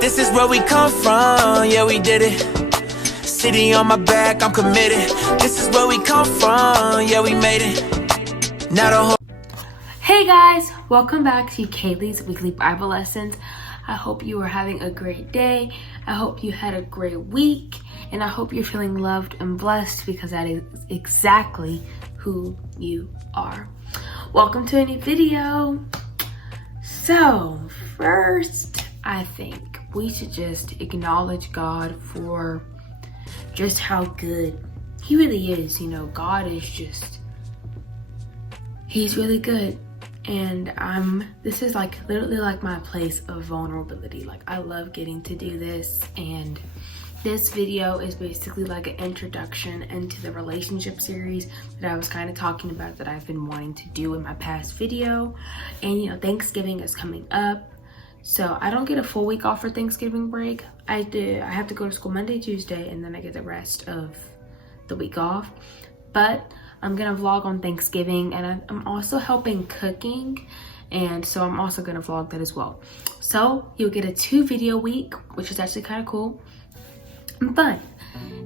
This is where we come from, yeah, we did it. City on my back, I'm committed. This is where we come from, yeah, we made it. Now the whole... Hey guys, welcome back to Kaylee's Weekly Bible Lessons. I hope you are having a great day. I hope you had a great week. And I hope you're feeling loved and blessed, because that is exactly who you are. Welcome to a new video. So first, I think we should just acknowledge God for just how good he really is. You know, God is just, he's really good. And this is like literally like my place of vulnerability. Like, I love getting to do this, and this video is basically like an introduction into the relationship series that I was kind of talking about, that I've been wanting to do in my past video. And you know, Thanksgiving is coming up, so I don't get a full week off for Thanksgiving break. I have to go to school Monday, Tuesday, and then I get the rest of the week off. But I'm gonna vlog on Thanksgiving, and I'm also helping cooking, and so I'm also gonna vlog that as well. So you'll get a 2-video week, which is actually kind of cool and fun.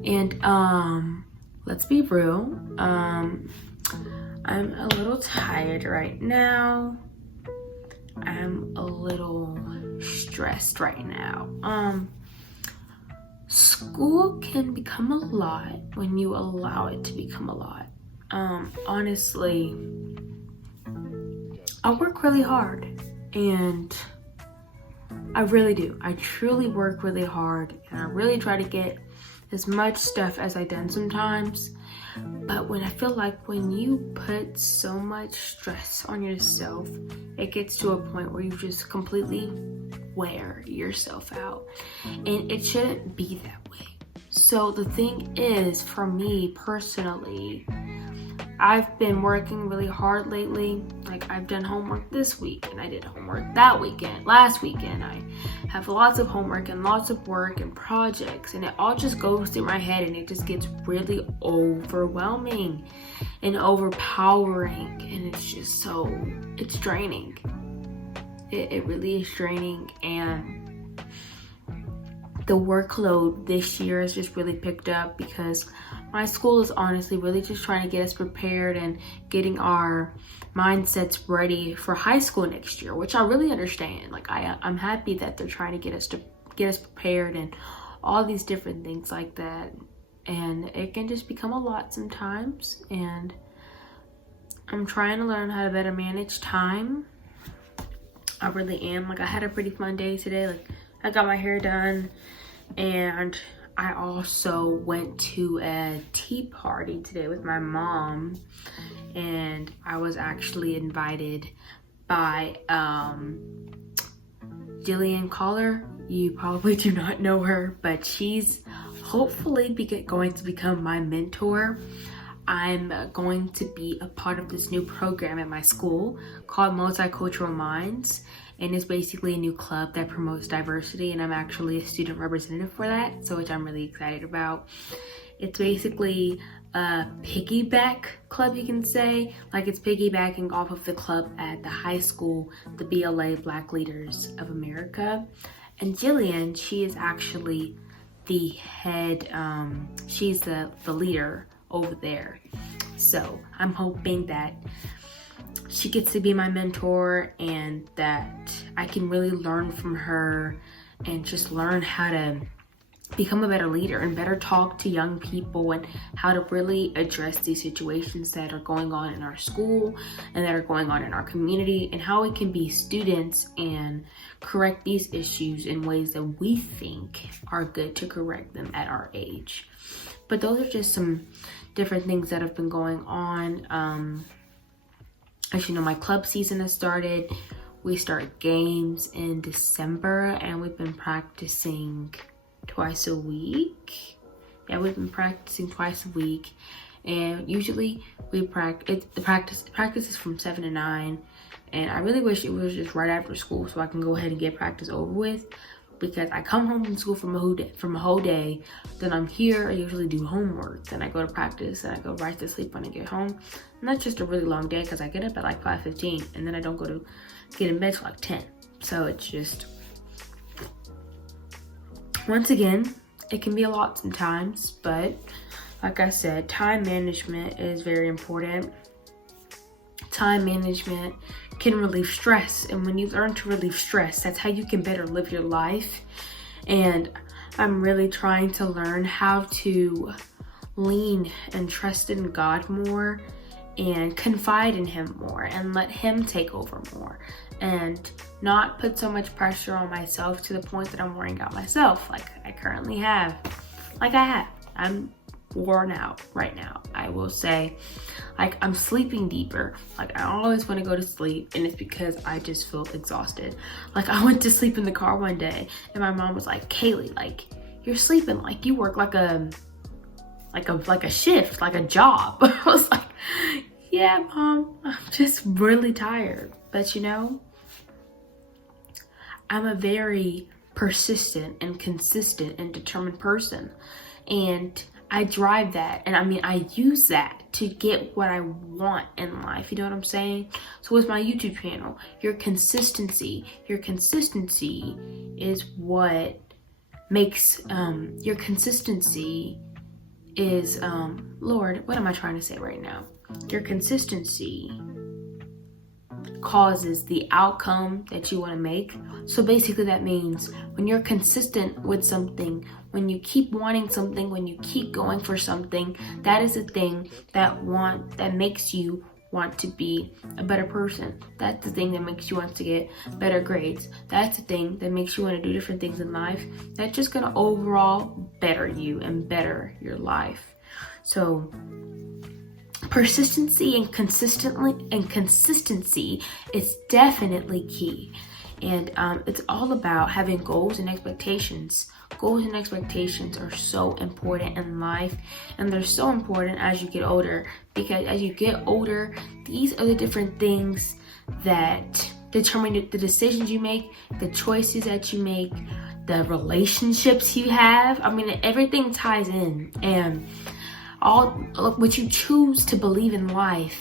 And let's be real, I'm a little tired right now. I'm a little stressed right now. School can become a lot when you allow it to become a lot. Honestly, I work really hard, and I really do. I truly work really hard, and I really try to get as much stuff as I can sometimes. But when I feel like when you put so much stress on yourself, it gets to a point where you just completely wear yourself out, and it shouldn't be that way. So the thing is, for me personally, I've been working really hard lately. Like, I've done homework this week, and I did homework last weekend. I have lots of homework and lots of work and projects, and it all just goes through my head, and it just gets really overwhelming and overpowering, and it's just so, it's draining. It really is draining, and the workload this year has just really picked up, because my school is honestly really just trying to get us prepared and getting our mindsets ready for high school next year, which I really understand. Like, I'm happy that they're trying to get us prepared and all these different things like that. And it can just become a lot sometimes, and I'm trying to learn how to better manage time. I really am. Like, I had a pretty fun day today. Like, I got my hair done, and I also went to a tea party today with my mom, and I was actually invited by Jillian Collar. You probably do not know her, but she's hopefully going to become my mentor. I'm going to be a part of this new program at my school called Multicultural Minds, and it's basically a new club that promotes diversity, and I'm actually a student representative for that, so which I'm really excited about. It's basically a piggyback club, you can say. Like, it's piggybacking off of the club at the high school, the BLA, Black Leaders of America. And Jillian, she is actually the head, she's the leader over there. So I'm hoping that she gets to be my mentor, and that I can really learn from her and just learn how to become a better leader and better talk to young people, and how to really address these situations that are going on in our school and that are going on in our community, and how we can be students and correct these issues in ways that we think are good to correct them at our age. But those are just some different things that have been going on. As you know, my club season has started. We start games in December, and we've been practicing twice a week. Yeah, we've been practicing twice a week, and usually we practice. The practice is from 7 to 9, and I really wish it was just right after school so I can go ahead and get practice over with. Because I come home from school from a whole day, then I'm here, I usually do homework, then I go to practice, and I go right to sleep when I get home. And that's just a really long day, because I get up at like 5:15, and then I don't get in bed till like 10. So it's just, once again, it can be a lot sometimes, but like I said, time management is very important. Time management can relieve stress, and when you learn to relieve stress, that's how you can better live your life. And I'm really trying to learn how to lean and trust in God more and confide in him more and let him take over more and not put so much pressure on myself to the point that I'm wearing out myself like I currently have. I'm worn out right now. I will say, like, I'm sleeping deeper. Like, I always want to go to sleep, and it's because I just feel exhausted. Like, I went to sleep in the car one day, and my mom was like, Kaylee, like, you're sleeping like you work like a shift, like a job. I was like, yeah, Mom, I'm just really tired. But you know, I'm a very persistent and consistent and determined person, and I drive that, and I use that to get what I want in life. You know what I'm saying? So with my YouTube channel, your consistency is what makes your consistency is Lord, what am I trying to say right now? Your consistency causes the outcome that you want to make. So basically that means when you're consistent with something, when you keep wanting something, when you keep going for something, that is the thing that makes you want to be a better person. That's the thing that makes you want to get better grades. That's the thing that makes you want to do different things in life. That's just gonna overall better you and better your life. So persistency and consistency is definitely key. And it's all about having goals and expectations. Goals and expectations are so important in life, and they're so important as you get older, because as you get older, these are the different things that determine the decisions you make, the choices that you make, the relationships you have. I mean, everything ties in, and all what you choose to believe in life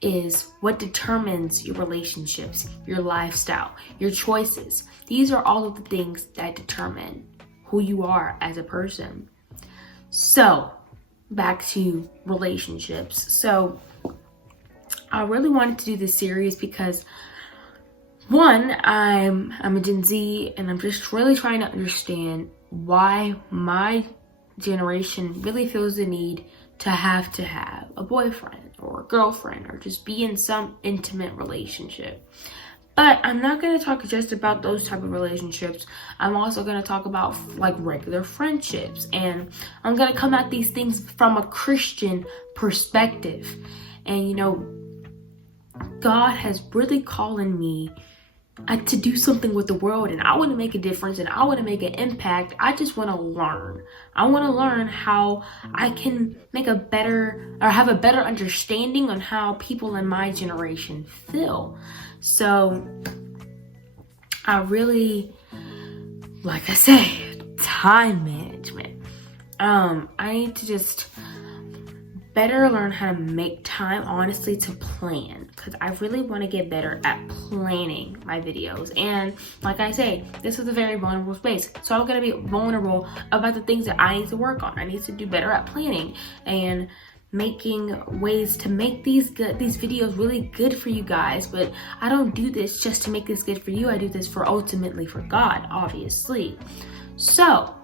is what determines your relationships, your lifestyle, your choices. These are all of the things that determine who you are as a person. So back to relationships. So I really wanted to do this series because one, I'm a Gen Z, and I'm just really trying to understand why my generation really feels the need to have a boyfriend or a girlfriend or just be in some intimate relationship. But I'm not going to talk just about those type of relationships. I'm also going to talk about like regular friendships, and I'm going to come at these things from a Christian perspective. And you know, God has really calling me to do something with the world, and I want to make a difference, and I want to make an impact. I just want to learn. I want to learn how I can make have a better understanding on how people in my generation feel. So I really, like I say, time management. I need to just better learn how to make time, honestly, to plan, because I really want to get better at planning my videos. And like I say, this is a very vulnerable space, so I'm going to be vulnerable about the things that I need to work on. I need to do better at planning and making ways to make these videos really good for you guys. But I don't do this just to make this good for you. I do this for ultimately for God, obviously. So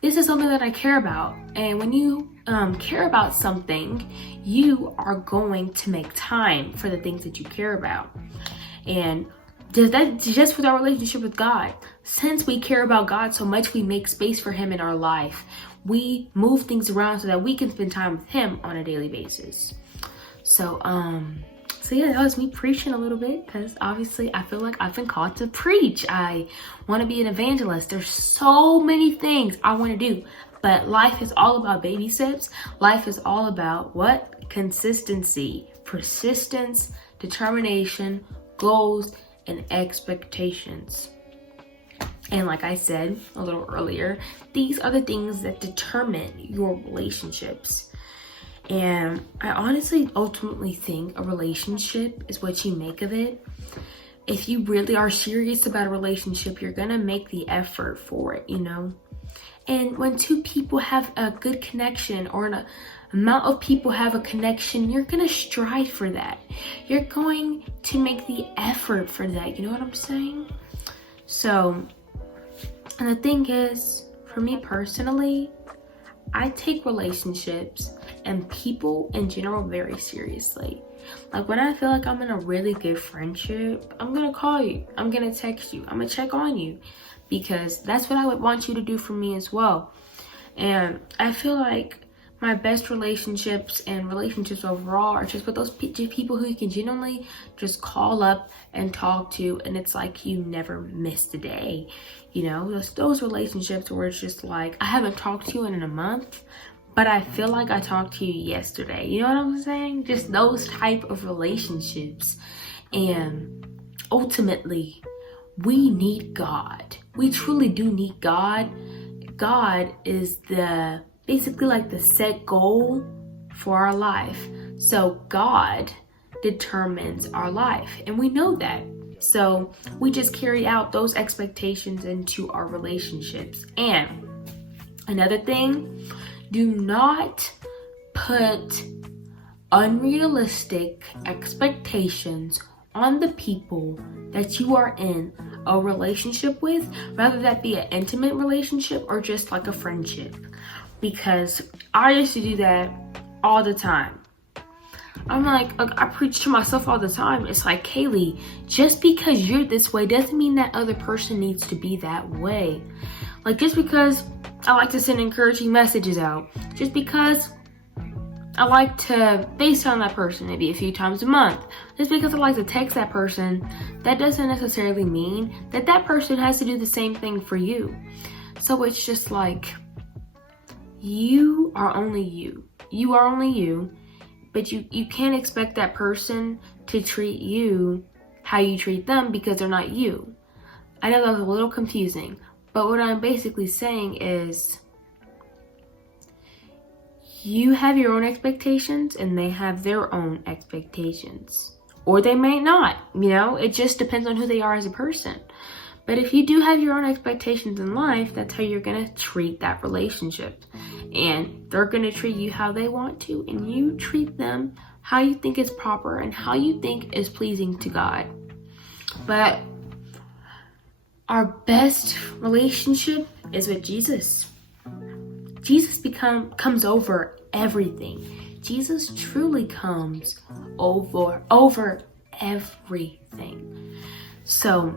this is something that I care about, and when you care about something, you are going to make time for the things that you care about. And just with our relationship with God, since we care about God so much, we make space for him in our life. We move things around so that we can spend time with him on a daily basis. So yeah, that was me preaching a little bit, because obviously I feel like I've been called to preach. I want to be an evangelist. There's so many things I want to do, but life is all about baby steps. Life is all about what? Consistency, persistence, determination, goals, and expectations. And like I said a little earlier, these are the things that determine your relationships. And I honestly ultimately think a relationship is what you make of it. If you really are serious about a relationship, you're gonna make the effort for it, you know? And when two people have a good connection, or an amount of people have a connection, you're going to strive for that. You're going to make the effort for that. You know what I'm saying? So, and the thing is, for me personally, I take relationships and people in general very seriously. Like when I feel like I'm in a really good friendship, I'm going to call you. I'm going to text you. I'm going to check on you. Because that's what I would want you to do for me as well. And I feel like my best relationships and relationships overall are just with those people who you can genuinely just call up and talk to, and it's like you never missed a day. You know, those relationships where it's just like, I haven't talked to you in a month, but I feel like I talked to you yesterday. You know what I'm saying? Just those type of relationships. And ultimately, we need God. We truly do need God. God is basically like the set goal for our life. So God determines our life, and we know that. So we just carry out those expectations into our relationships. And another thing, do not put unrealistic expectations on the people that you are in a relationship with, rather that be an intimate relationship or just like a friendship. Because I used to do that all the time. I'm like, I preach to myself all the time. It's like, Kaylee, just because you're this way doesn't mean that other person needs to be that way. Like, just because I like to send encouraging messages out, just because I like to FaceTime that person maybe a few times a month, just because I like to text that person, that doesn't necessarily mean that that person has to do the same thing for you. So it's just like, you are only you. You are only you, but you can't expect that person to treat you how you treat them because they're not you. I know that was a little confusing, but what I'm basically saying is, you have your own expectations and they have their own expectations. Or they may not, you know, it just depends on who they are as a person. But if you do have your own expectations in life, that's how you're going to treat that relationship. And they're going to treat you how they want to, and you treat them how you think is proper and how you think is pleasing to God. But our best relationship is with Jesus. Jesus comes over everything. Jesus truly comes over everything. So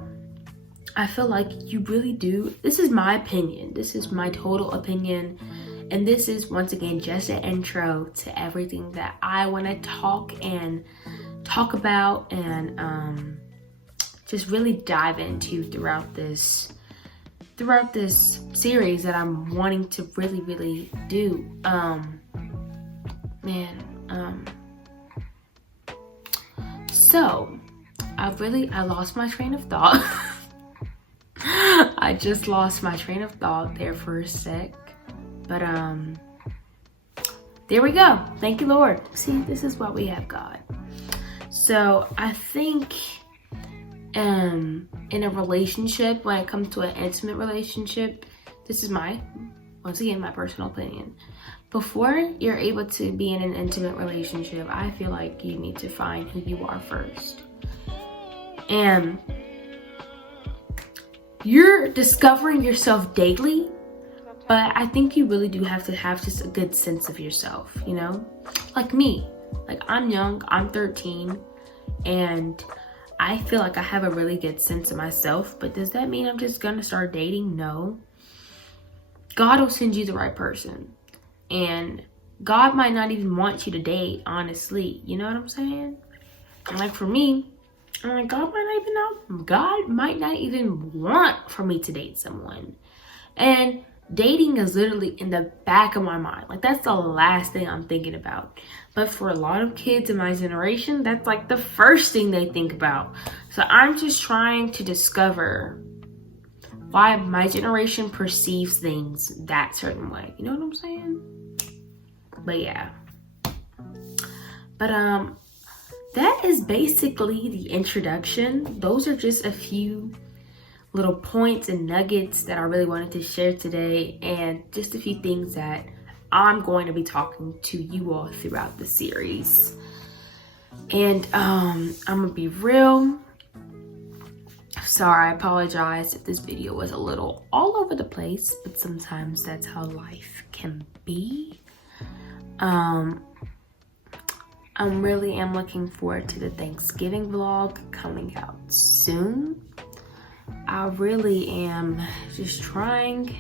I feel like you really do. This is my opinion. This is my total opinion. And this is, once again, just an intro to everything that I want to talk about and just really dive into throughout this series that I'm wanting to really do. So I lost my train of thought. I just lost my train of thought there for a sec. But there we go. Thank you, Lord. See, this is why we have God. So I think in a relationship, when it comes to an intimate relationship, this is once again, my personal opinion. Before you're able to be in an intimate relationship, I feel like you need to find who you are first. And you're discovering yourself daily, but I think you really do have to have just a good sense of yourself, you know? Like me. Like, I'm young, I'm 13, and I feel like I have a really good sense of myself, but does that mean I'm just gonna start dating? No. God will send you the right person. And God might not even want you to date, honestly. You know what I'm saying? And like for me, I'm like, God might not even want for me to date someone. And dating is literally in the back of my mind. Like, that's the last thing I'm thinking about. But for a lot of kids in my generation, that's like the first thing they think about. So I'm just trying to discover why my generation perceives things that certain way. You know what I'm saying? But yeah. But that is basically the introduction. Those are just a few little points and nuggets that I really wanted to share today, and just a few things that I'm going to be talking to you all throughout the series. And I'm gonna be real. Sorry, I apologize if this video was a little all over the place, but sometimes that's how life can be. I really am looking forward to the Thanksgiving vlog coming out soon. I really am just trying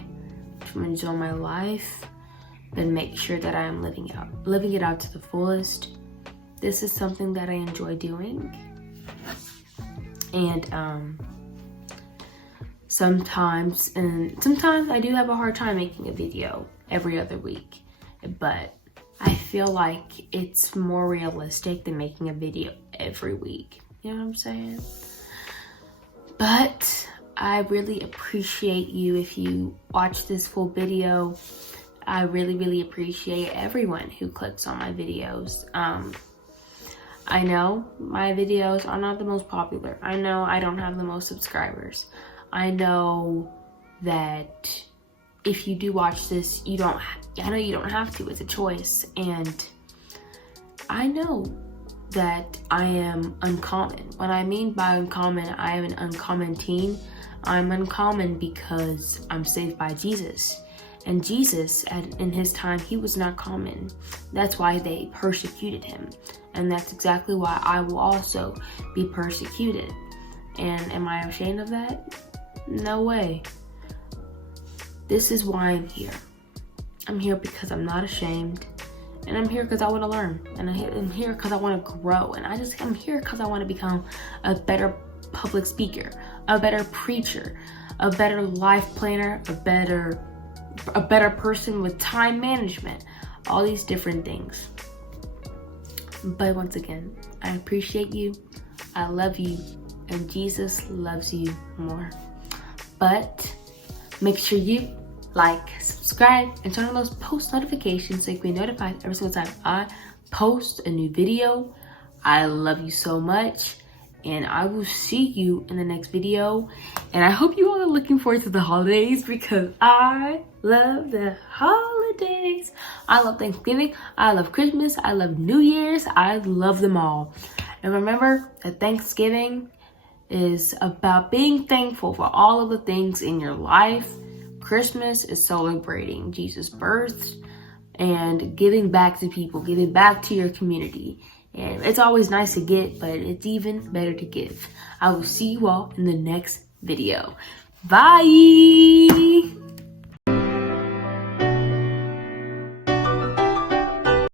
to enjoy my life and make sure that I am living it out to the fullest. This is something that I enjoy doing. And sometimes I do have a hard time making a video every other week, but I feel like it's more realistic than making a video every week. You know what I'm saying? But I really appreciate you if you watch this full video. I really, really appreciate everyone who clicks on my videos. I know my videos are not the most popular. I know I don't have the most subscribers. I know that if you do watch this, I know you don't have to, it's a choice. And I know that I am uncommon. What I mean by uncommon, I am an uncommon teen. I'm uncommon because I'm saved by Jesus. And Jesus, in his time, he was not common. That's why they persecuted him. And that's exactly why I will also be persecuted. And am I ashamed of that? No way. This is why I'm here. I'm here because I'm not ashamed. And I'm here because I want to learn. And I'm here because I want to grow. And I'm here because I want to become a better public speaker, a better preacher, a better life planner, a better person with time management, all these different things. But once again, I appreciate you, I love you, and Jesus loves you more. But make sure you like, subscribe, and turn on those post notifications so you can be notified every single time I post a new video. I love you so much, and I will see you in the next video. And I hope you all are looking forward to the holidays, because I love the holidays. I love Thanksgiving, I love Christmas, I love New Year's, I love them all. And remember that Thanksgiving is about being thankful for all of the things in your life. Christmas is celebrating Jesus' birth and giving back to people, giving back to your community. And it's always nice to get, but it's even better to give. I will see you all in the next video. Bye!